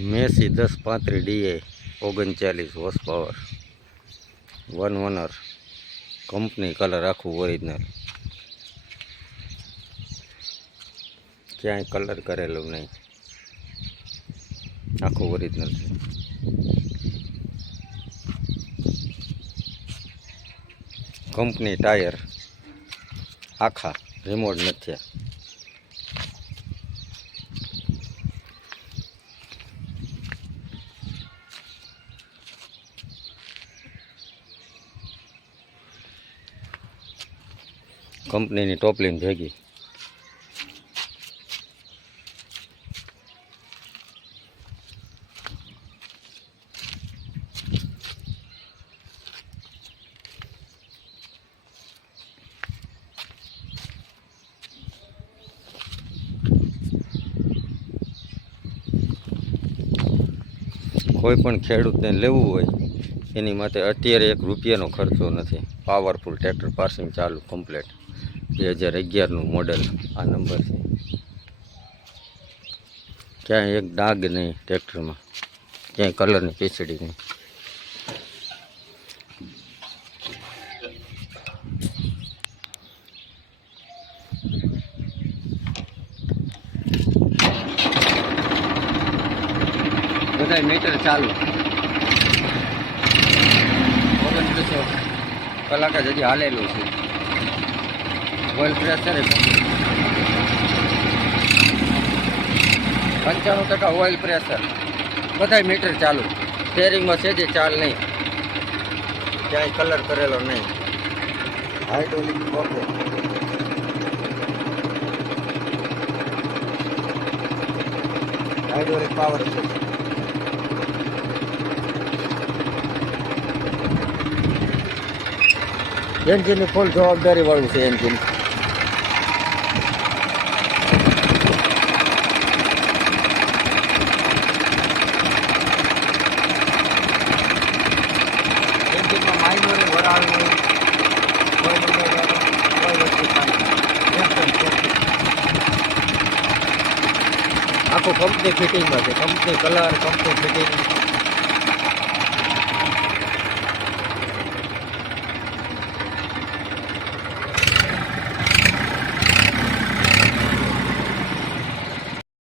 Massey 1035 DI 39 horse power 1 owner company colour આખું original, ક્યાંય colour કરેલું નહીં, આખું ઓરિજિનલ છે. કંપની ટાયર આખા, રિમોટ નથી થયા. કંપનીની ટોપલીન ભેગી. કોઈ પણ ખેડૂતને લેવું હોય એની માટે અત્યારે 1 રૂપિયાનો ખર્ચો નથી. પાવરફુલ ટ્રેક્ટર પાર્સિંગ ચાલુ કમ્પ્લેટ. 2011નું મોડેલ આ નંબર છે. ક્યાંય એક ડાઘ નહીં ટ્રેક્ટરમાં, ક્યાંય કલરની પીછડી નહીં. બધા મીટર ચાલુ, 29 કલાક જ હજી હાલેલું છે. Oil pressure 95% oil pressure. બધા મીટર ચાલુ. સ્ટેરિંગમાં છે જે ચાલ નહીં, ક્યાંય કલર કરેલો નહીં. Hydraulic okay. હાઇડ્રોલિક પાવર છે. એન્જિનની ફૂલ જવાબદારી વાળું છે એન્જિન. એન્જિનમાં માઇનોર વરાળ નહીં, કોઈ વસ્તુ આખું કંપની ફિટિંગમાં છે. Company colour, company fitting.